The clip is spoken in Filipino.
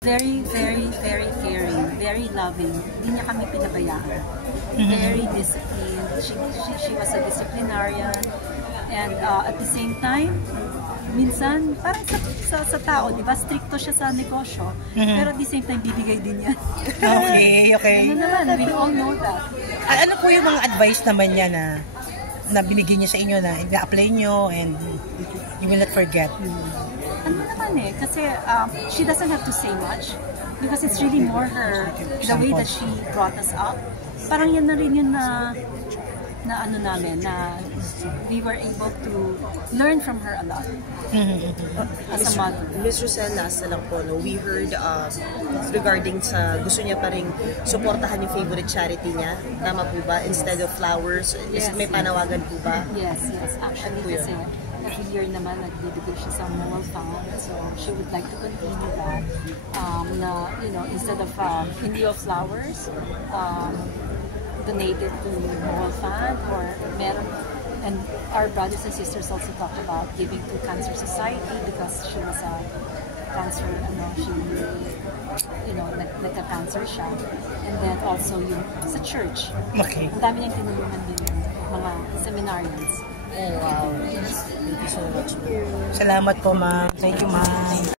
Very, very, very caring, very loving. Hindi niya kami pinabayaan. Very disciplined. She was a disciplinarian. And at the same time, minsan, parang sa tao, di ba, stricto siya sa negosyo. Pero at the same time, bibigay din yan. Okay. Ano naman, we all know that. Ano po yung mga advice naman niya na binigyan niya sa inyo na i-apply nyo and you will not forget? Ano naman kasi she doesn't have to say much because it's really more the way that she brought us up. Parang yan na rin yun na ano namin, na we were able to learn from her a lot as a mother. Ms. Rosel, last na lang po, we heard regarding sa gusto niya pa rin suportahan yung favorite charity niya. Tama po ba? Instead of flowers, may panawagan po ba? Yes. Actually, kasi every year naman nagbibigay siya sa Mall Fund, so she would like to continue that. Instead of hindi of flowers, donated to Mall Fund or meron. And our brothers and sisters also talk about giving to Cancer Society because she was a cancer, nagka-cancer siya. And then also yung sa church. Okay. Ang dami niyang tinulungan din yung mga seminarians. Oh, wow. Thank you so much. Salamat po, ma'am. Thank you, ma'am.